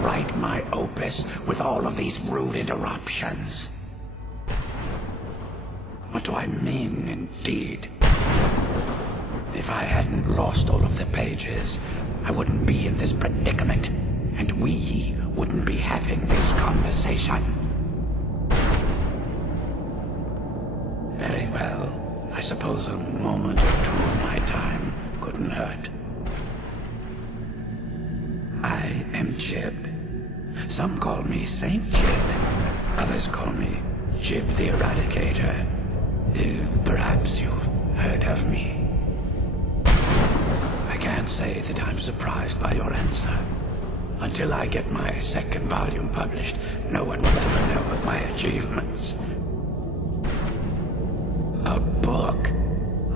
write my opus with all of these rude interruptions. What do I mean, indeed? If I hadn't lost all of the pages, I wouldn't be in this predicament, and we wouldn't be having this conversation. Very well. I suppose a moment or two of my time couldn't hurt. I am Jiub. Some call me Saint Jiub. Others call me Jiub the Eradicator. Perhaps you've heard of me. I can't say that I'm surprised by your answer. Until I get my second volume published, no one will ever know of my achievements. A book?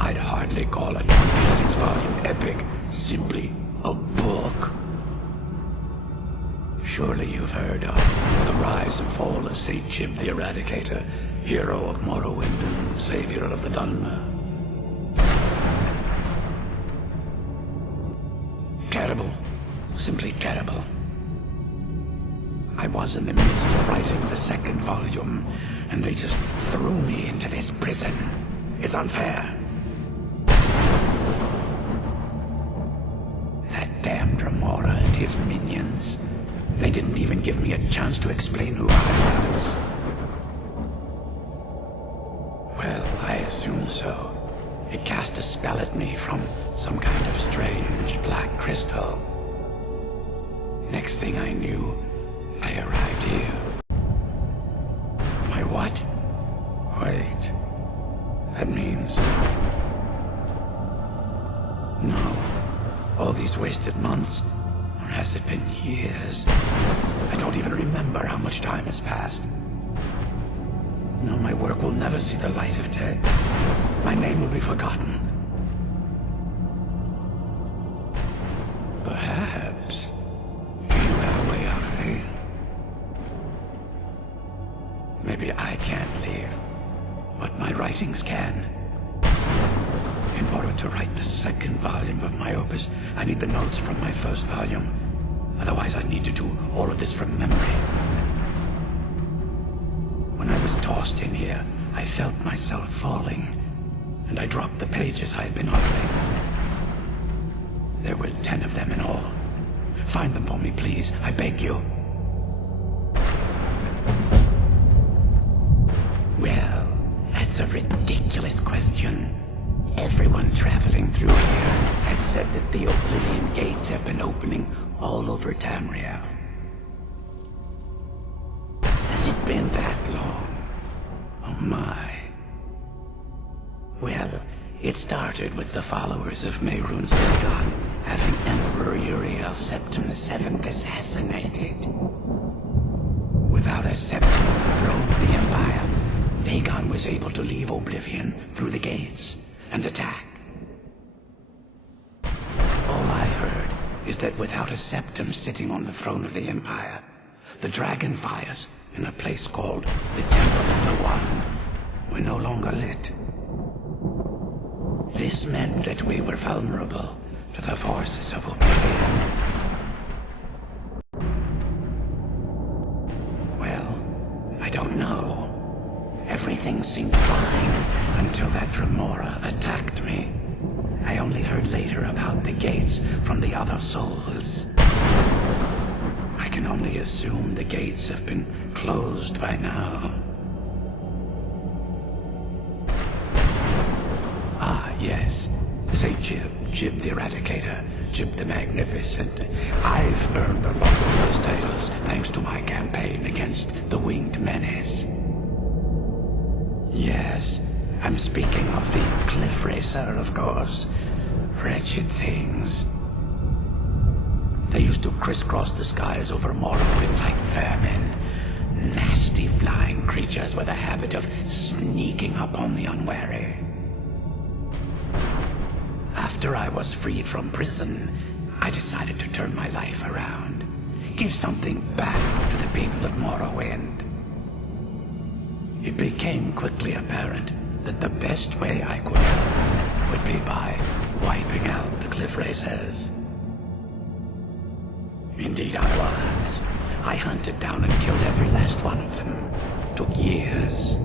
I'd hardly call a 26-volume epic simply a book. Surely you've heard of the rise and fall of Saint Jiub the Eradicator, hero of Morrowind and savior of the Dhalma. Terrible. Simply terrible. I was in the midst of writing the second volume, and they just threw me into this prison. It's unfair. That damned Remora and his minions. They didn't even give me a chance to explain who I was. Well, I assume so. It cast a spell at me from some kind of strange black crystal. Next thing I knew, I arrived here. My what? Wait. That means... No. All these wasted months? Or has it been years? I don't even remember how much time has passed. No, my work will never see the light of day. My name will be forgotten. Perhaps... do you have a way out of here? Maybe I can't leave, but my writings can. In order to write the second volume of my opus, I need the notes from my first volume. Otherwise, I need to do all of this from memory. When I was tossed in here, I felt myself falling, and I dropped the pages I had been holding. There were 10 of them in all. Find them for me, please. I beg you. Well, that's a ridiculous question. Everyone traveling through here has said that the Oblivion gates have been opening all over Tamriel. Has it been that long? Oh my. Well, it started with the followers of Mehrunes Dagon having Emperor Uriel Septim VII assassinated. Without a septim on the throne of the Empire, Dagon was able to leave Oblivion through the gates and attack. All I heard is that without a septim sitting on the throne of the Empire, the dragon fires in a place called the Temple of the One were no longer lit. This meant that we were vulnerable to the forces of Oblivion. Well, I don't know. Everything seemed fine until that Remora attacked me. I only heard later about the gates from the other souls. I can only assume the gates have been closed by now. Ah, yes. Saint Jiub, Jiub the Eradicator, Jiub the Magnificent. I've earned a lot of those titles thanks to my campaign against the Winged Menace. Yes, I'm speaking of the Cliff Racer, of course. Wretched things. They used to crisscross the skies over Morrowind like vermin. Nasty flying creatures with a habit of sneaking up on the unwary. After I was freed from prison, I decided to turn my life around. Give something back to the people of Morrowind. It became quickly apparent that the best way I could help would be by wiping out the Cliff Racers. Indeed I was. I hunted down and killed every last one of them. Took years.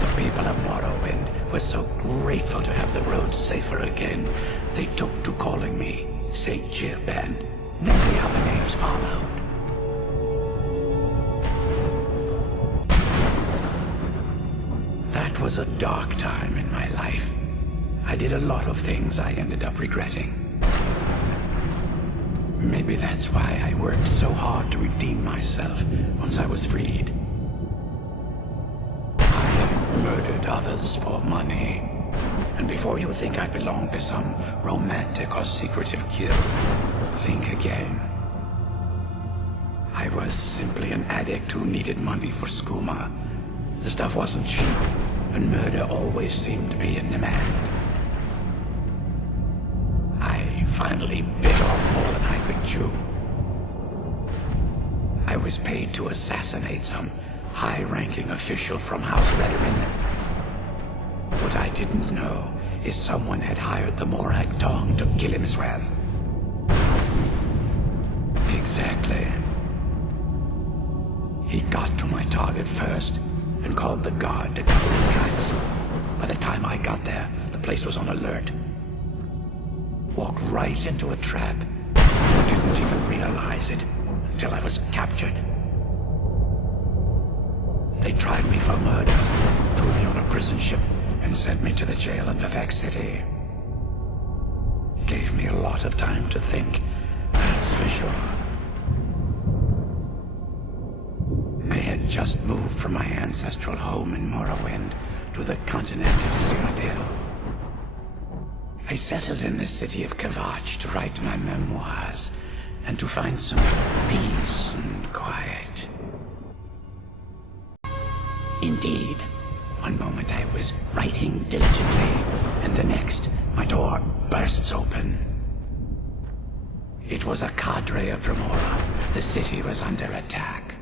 The people of Morrowind were so grateful to have the roads safer again, they took to calling me Saint Jiub, and then the other names followed. That was a dark time in my life. I did a lot of things I ended up regretting. Maybe that's why I worked so hard to redeem myself once I was freed. I murdered others for money. And before you think I belong to some romantic or secretive kill, think again. I was simply an addict who needed money for skooma. The stuff wasn't cheap, and murder always seemed to be in demand. I finally bit off more than I could chew. I was paid to assassinate some high-ranking official from House Redorin. What I didn't know is someone had hired the Morag Tong to kill him as well. Exactly. He got to my target first and called the guard to cover his tracks. By the time I got there, the place was on alert. Walked right into a trap. Didn't even realize it until I was captured. They tried me for murder, threw me on a prison ship, and sent me to the jail in Kvatch City. Gave me a lot of time to think, that's for sure. I had just moved from my ancestral home in Morrowind to the continent of Cyrodiil. I settled in the city of Kvatch to write my memoirs and to find some peace and quiet. Indeed, one moment I was writing diligently, and the next, my door bursts open. It was a cadre of Dremora. The city was under attack.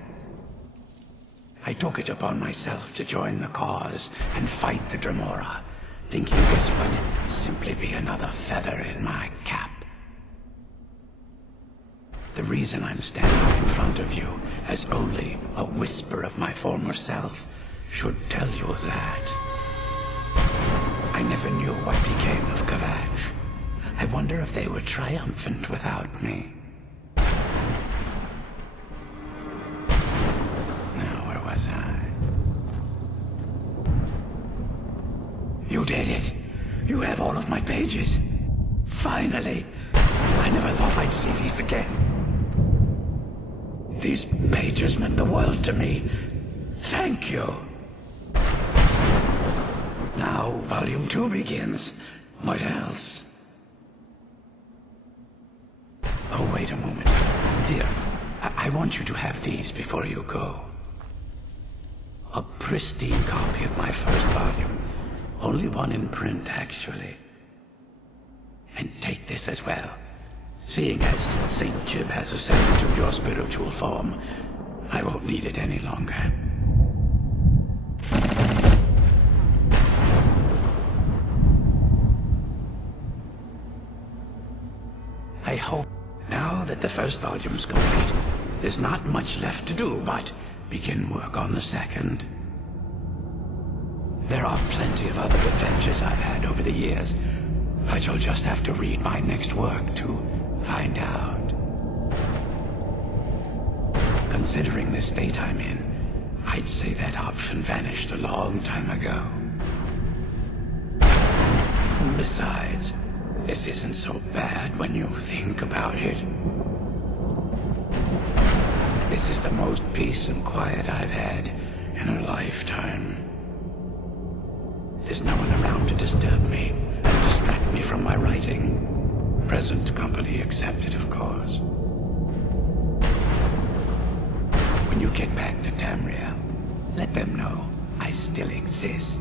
I took it upon myself to join the cause and fight the Dremora, thinking this would simply be another feather in my cap. The reason I'm standing in front of you as only a whisper of my former self should tell you that. I never knew what became of Kvatch. I wonder if they were triumphant without me. Now, where was I? You did it. You have all of my pages. Finally. I never thought I'd see these again. These pages meant the world to me. Thank you. Now, Volume 2 begins. What else? Oh, wait a moment. Here, I want you to have these before you go. A pristine copy of my first volume. Only one in print, actually. And take this as well. Seeing as Saint Jiub has ascended to your spiritual form, I won't need it any longer. I hope, now that the first volume's complete, there's not much left to do but begin work on the second. There are plenty of other adventures I've had over the years, but you'll just have to read my next work to find out. Considering the state I'm in, I'd say that option vanished a long time ago. Besides, this isn't so bad when you think about it. This is the most peace and quiet I've had in a lifetime. There's no one around to disturb me and distract me from my writing. Present company accepted, of course. When you get back to Tamriel, let them know I still exist.